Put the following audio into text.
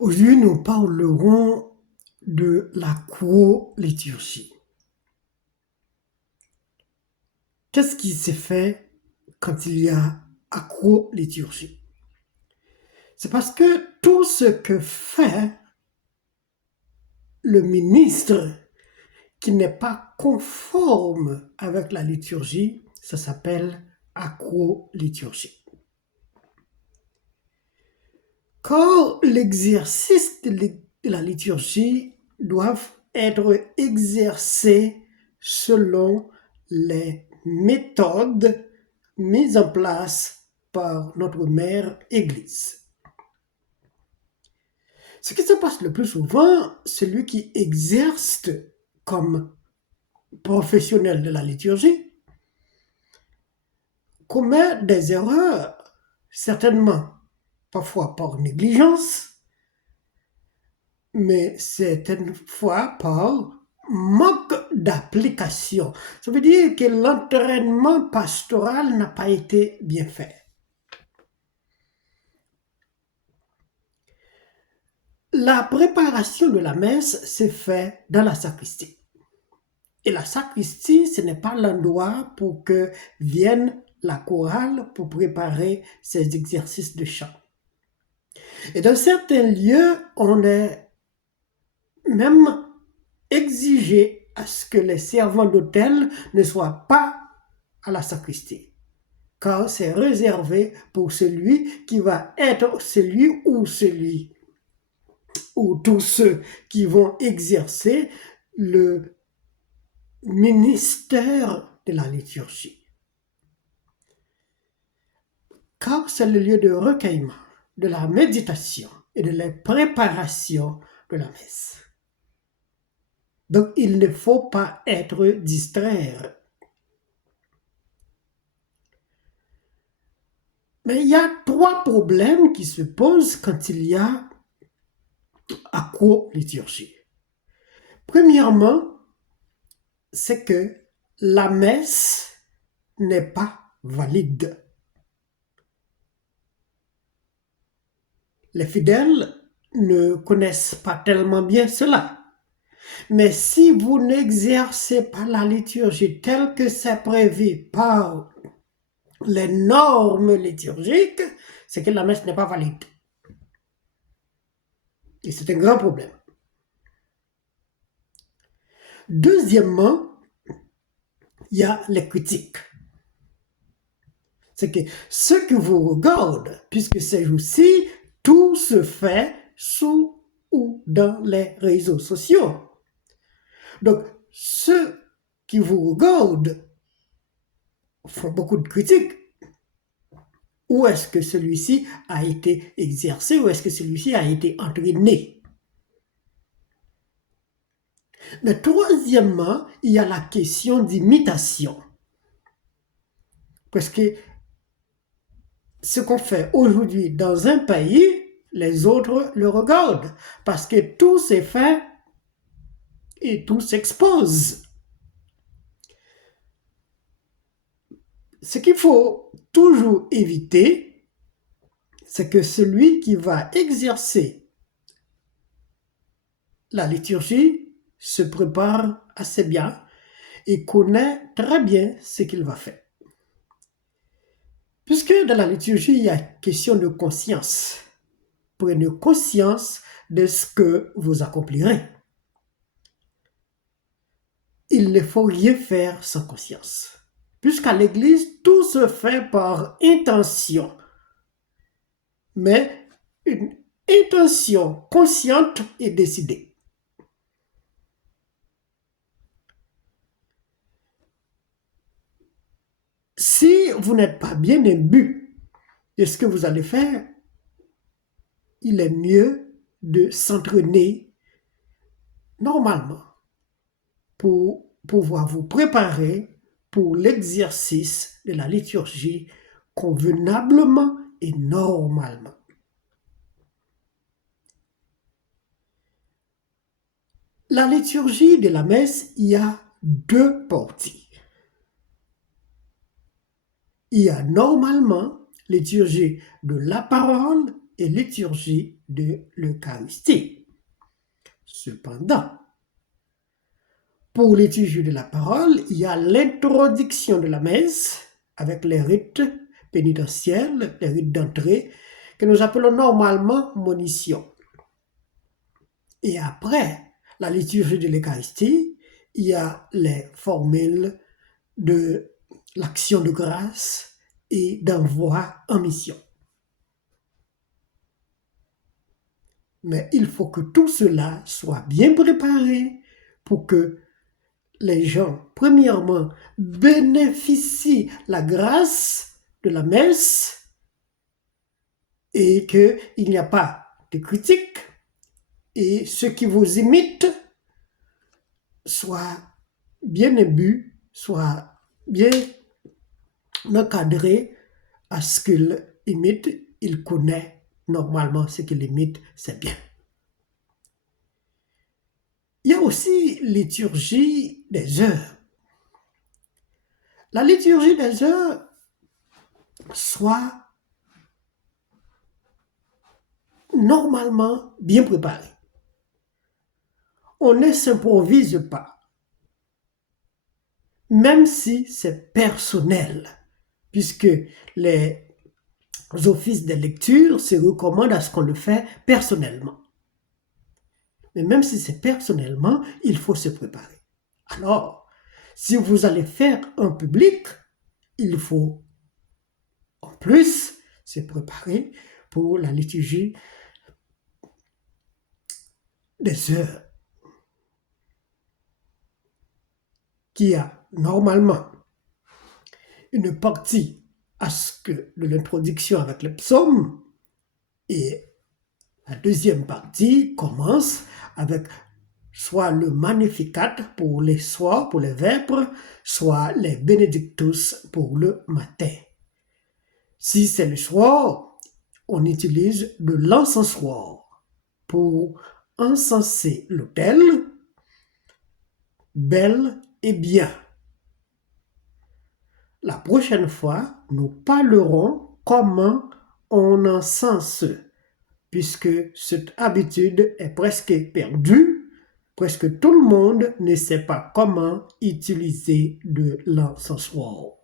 Aujourd'hui, nous parlerons de la co-liturgie. Qu'est-ce qui se fait quand il y a acro-liturgie? C'est parce que tout ce que fait le ministre qui n'est pas conforme avec la liturgie, ça s'appelle acro-liturgie. Quand l'exercice de la liturgie doivent être exercés selon les méthodes mises en place par notre mère Église. Ce qui se passe le plus souvent, celui qui exerce comme professionnel de la liturgie commet des erreurs, certainement parfois par négligence, mais certaines fois par manque d'application. Ça veut dire que l'entraînement pastoral n'a pas été bien fait. La préparation de la messe s'est faite dans la sacristie. Et la sacristie, ce n'est pas l'endroit pour que vienne la chorale pour préparer ses exercices de chant. Et dans certains lieux, on est même exigé à ce que les servants d'autel ne soient pas à la sacristie, car c'est réservé pour celui qui va être celui ou tous ceux qui vont exercer le ministère de la liturgie. Car c'est le lieu de recueillement, de la méditation et de la préparation de la messe. Donc il ne faut pas être distraire. Mais il y a trois problèmes qui se posent quand il y a acro-liturgie. Premièrement, c'est que la messe n'est pas valide. Les fidèles ne connaissent pas tellement bien cela. Mais si vous n'exercez pas la liturgie telle que c'est prévu par les normes liturgiques, c'est que la messe n'est pas valide. Et c'est un grand problème. Deuxièmement, il y a les critiques. C'est que ceux qui vous regardent, puisque ces jours-ci, tout se fait sous ou dans les réseaux sociaux. Donc, ceux qui vous regardent font beaucoup de critiques. Où est-ce que celui-ci a été exercé? Où est-ce que celui-ci a été entraîné? Mais troisièmement, il y a la question d'imitation. Parce que ce qu'on fait aujourd'hui dans un pays, les autres le regardent. Parce que tout s'est fait et tout s'expose. Ce qu'il faut toujours éviter, c'est que celui qui va exercer la liturgie se prépare assez bien et connaît très bien ce qu'il va faire. Puisque dans la liturgie, il y a question de conscience. Prenez conscience de ce que vous accomplirez. Il ne faut rien faire sans conscience. Puisqu'à l'Église, tout se fait par intention. Mais une intention consciente et décidée. Si vous n'êtes pas bien imbu de ce que vous allez faire, il est mieux de s'entraîner normalement pour pouvoir vous préparer pour l'exercice de la liturgie convenablement et normalement. La liturgie de la messe, il y a deux parties. Il y a normalement liturgie de la parole et liturgie de l'Eucharistie. Cependant, pour liturgie de la parole, il y a l'introduction de la messe avec les rites pénitentiels, les rites d'entrée, que nous appelons normalement monition. Et après la liturgie de l'Eucharistie, il y a les formules de l'action de grâce et d'envoi en mission. Mais il faut que tout cela soit bien préparé pour que les gens, premièrement, bénéficient la grâce de la messe et qu'il n'y a pas de critique et ceux qui vous imitent soient bien imbus, soient bien encadrés à ce qu'ils imitent. Il connaît normalement ce qu'il imite, c'est bien. Il y a aussi liturgie des heures. La liturgie des heures soit normalement bien préparée. On ne s'improvise pas, même si c'est personnel, puisque les offices de lecture se recommandent à ce qu'on le fait personnellement. Mais même si c'est personnellement, il faut se préparer. Alors, si vous allez faire un public, il faut en plus se préparer pour la liturgie des heures, qui a normalement une partie à ce que de l'introduction avec le psaume, et la deuxième partie commence avec soit le Magnificat pour les soirs, pour les vêpres, soit les Benedictus pour le matin. Si c'est le soir, on utilise de l'encensoir pour encenser l'autel, bel et bien. La prochaine fois, nous parlerons comment on encense, puisque cette habitude est presque perdue. Presque tout le monde ne sait pas comment utiliser de l'encensoir.